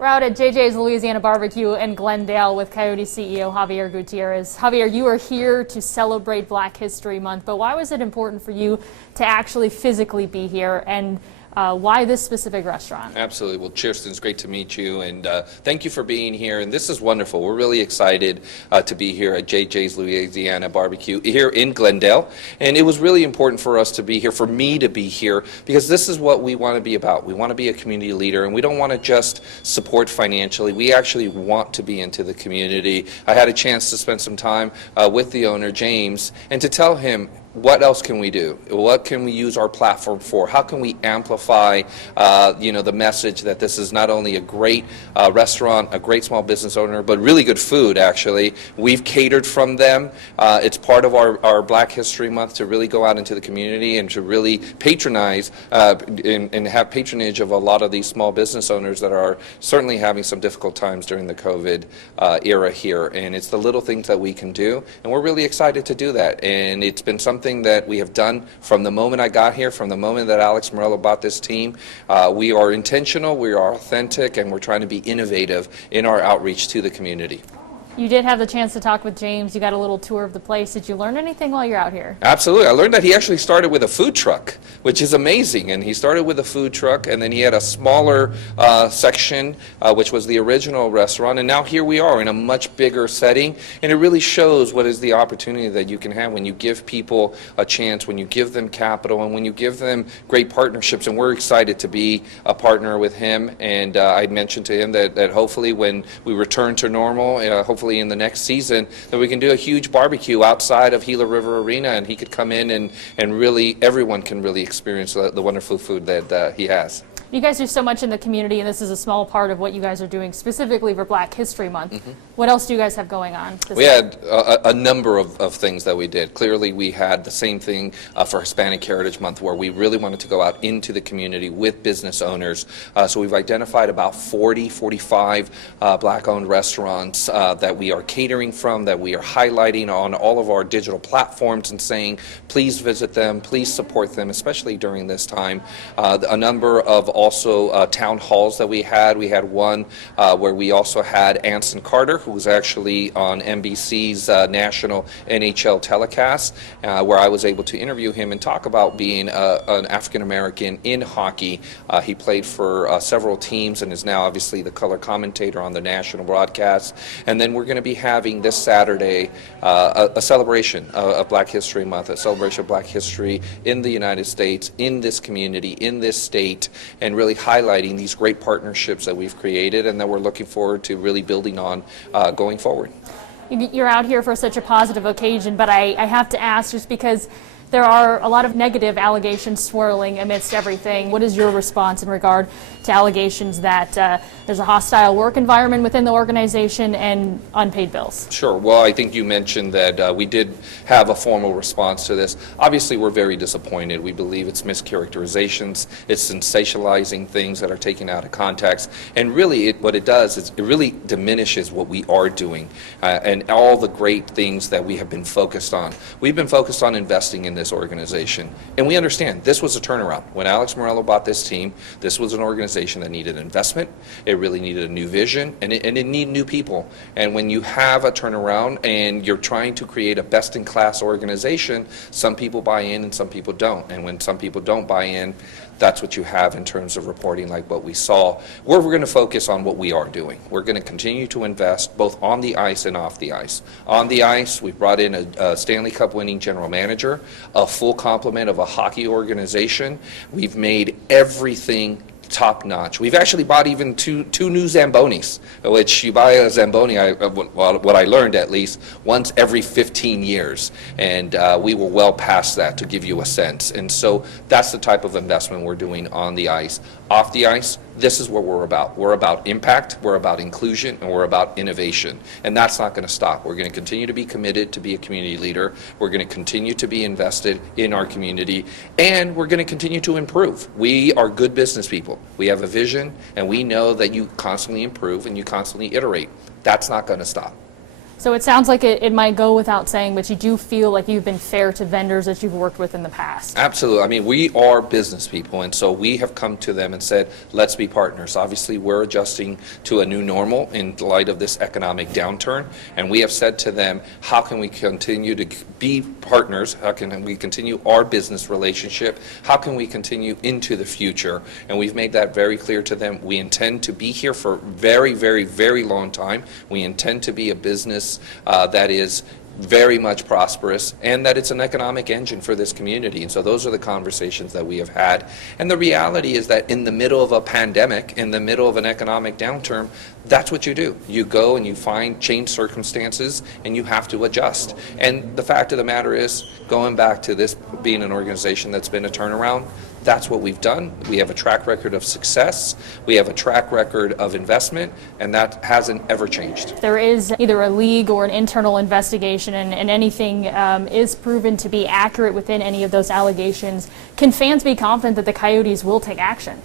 We're out at JJ's Louisiana Barbecue in Glendale with Coyotes CEO Xavier Gutierrez. Javier, you are here to celebrate Black History Month, but why was it important for you to actually physically be here, and why this specific restaurant? Absolutely. Well, Chierstin, it's great to meet you, and thank you for being here. And this is wonderful. We're really excited to be here at JJ's Louisiana Barbecue here in Glendale. And it was really important for us to be here, for me to be here, because this is what we want to be about. We want to be a community leader, and we don't want to just support financially. We actually want to be into the community. I had a chance to spend some time with the owner, James, and to tell him, what else can we do? What can we use our platform for? How can we amplify, the message that this is not only a great restaurant, a great small business owner, but really good food, actually. We've catered from them. It's part of our Black History Month to really go out into the community and to really patronize and have patronage of a lot of these small business owners that are certainly having some difficult times during the COVID era here. And it's the little things that we can do, and we're really excited to do that. And it's been something that we have done from the moment I got here, from the moment that Alex Morello bought this team. We are intentional, we are authentic, and we're trying to be innovative in our outreach to the community. You did have the chance to talk with James. You got a little tour of the place. Did you learn anything while you're out here? Absolutely. I learned that he actually started with a food truck, which is amazing. And he started with a food truck, and then he had a smaller section, which was the original restaurant. And now here we are in a much bigger setting. And it really shows what is the opportunity that you can have when you give people a chance, when you give them capital, and when you give them great partnerships. And we're excited to be a partner with him. And I mentioned to him that hopefully when we return to normal, hopefully in the next season, that we can do a huge barbecue outside of Gila River Arena, and he could come in and really everyone can really experience the wonderful food that he has. You guys do so much in the community, and this is a small part of what you guys are doing specifically for Black History Month. Mm-hmm. What else do you guys have going on? We had a number of things that we did. Clearly, we had the same thing for Hispanic Heritage Month, where we really wanted to go out into the community with business owners. So we've identified about 45 Black-owned restaurants that we are catering from, that we are highlighting on all of our digital platforms and saying, please visit them, please support them, especially during this time. A number of also town halls that we had. We had one where we also had Anson Carter, who was actually on NBC's national NHL telecast, where I was able to interview him and talk about being an African American in hockey. He played for several teams and is now obviously the color commentator on the national broadcast. And then we're going to be having this Saturday a celebration of Black History Month, a celebration of Black history in the United States, in this community, in this state, and really highlighting these great partnerships that we've created and that we're looking forward to really building on going forward. You're out here for such a positive occasion, but I have to ask, just because there are a lot of negative allegations swirling amidst everything. What is your response in regard to allegations that there's a hostile work environment within the organization and unpaid bills? Sure. Well, I think you mentioned that we did have a formal response to this. Obviously, we're very disappointed. We believe it's mischaracterizations. It's sensationalizing things that are taken out of context. And really, what it does is it really diminishes what we are doing and all the great things that we have been focused on. We've been focused on investing in this organization, and we understand this was a turnaround. When Alex Morello bought this team, this was an organization that needed investment. It really needed a new vision, and it needed new people. And when you have a turnaround and you're trying to create a best-in-class organization, some people buy in and some people don't. And when some people don't buy in, that's what you have in terms of reporting like what we saw. We're going to focus on what we are doing. We're going to continue to invest both on the ice and off the ice. On the ice, we brought in a Stanley Cup winning general manager, a full complement of a hockey organization. We've made everything top notch. We've actually bought even two new Zambonis, which you buy a Zamboni, what I learned at least, once every 15 years. And we were well past that, to give you a sense. And so that's the type of investment we're doing on the ice. Off the ice, this is what we're about. We're about impact, we're about inclusion, and we're about innovation. And that's not going to stop. We're going to continue to be committed to be a community leader. We're going to continue to be invested in our community, and we're going to continue to improve. We are good business people. We have a vision, and we know that you constantly improve and you constantly iterate. That's not going to stop. So it sounds like it might go without saying, but you do feel like you've been fair to vendors that you've worked with in the past. Absolutely. I mean, we are business people, and so we have come to them and said, let's be partners. Obviously, we're adjusting to a new normal in light of this economic downturn, and we have said to them, how can we continue to be partners? How can we continue our business relationship? How can we continue into the future? And we've made that very clear to them. We intend to be here for a very, very, very long time. We intend to be a business that is very much prosperous, and that it's an economic engine for this community. And so those are the conversations that we have had. And the reality is that in the middle of a pandemic, in the middle of an economic downturn, that's what you do. You go and you find changed circumstances, and you have to adjust. And the fact of the matter is, going back to this being an organization that's been a turnaround, that's what we've done. We have a track record of success. We have a track record of investment, and that hasn't ever changed. There is either a league or an internal investigation, and anything is proven to be accurate within any of those allegations. Can fans be confident that the Coyotes will take action?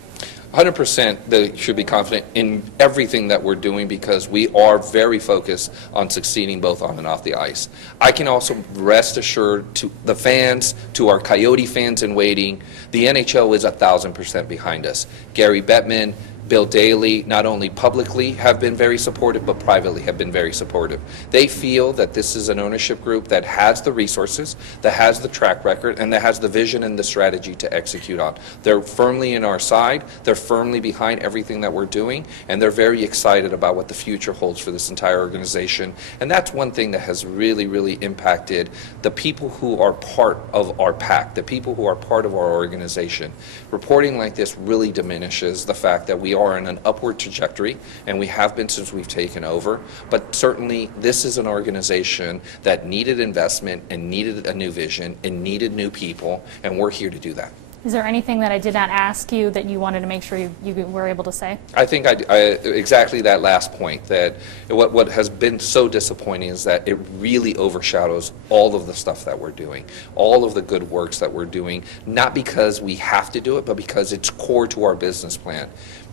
100% they should be confident in everything that we're doing, because we are very focused on succeeding both on and off the ice. I can also rest assured to the fans, to our Coyote fans in waiting, the NHL is 1,000% behind us. Gary Bettman, Bill Daley, not only publicly have been very supportive, but privately have been very supportive. They feel that this is an ownership group that has the resources, that has the track record, and that has the vision and the strategy to execute on. They're firmly in our side, they're firmly behind everything that we're doing, and they're very excited about what the future holds for this entire organization. And that's one thing that has really, really impacted the people who are part of our pack, the people who are part of our organization. Reporting like this really diminishes the fact that we are in an upward trajectory, and we have been since we've taken over. But certainly this is an organization that needed investment and needed a new vision and needed new people, and we're here to do that. Is there anything that I did not ask you that you wanted to make sure you were able to say? I think exactly that last point, that what has been so disappointing is that it really overshadows all of the stuff that we're doing, all of the good works that we're doing, not because we have to do it, but because it's core to our business plan.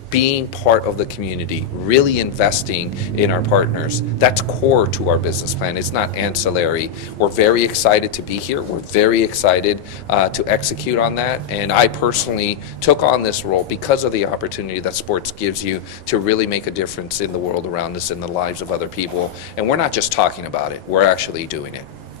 Being part of the community, really investing in our partners, that's core to our business plan. It's not ancillary. We're very excited to be here. We're very excited to execute on that. And I personally took on this role because of the opportunity that sports gives you to really make a difference in the world around us, in the lives of other people. And we're not just talking about it, we're actually doing it.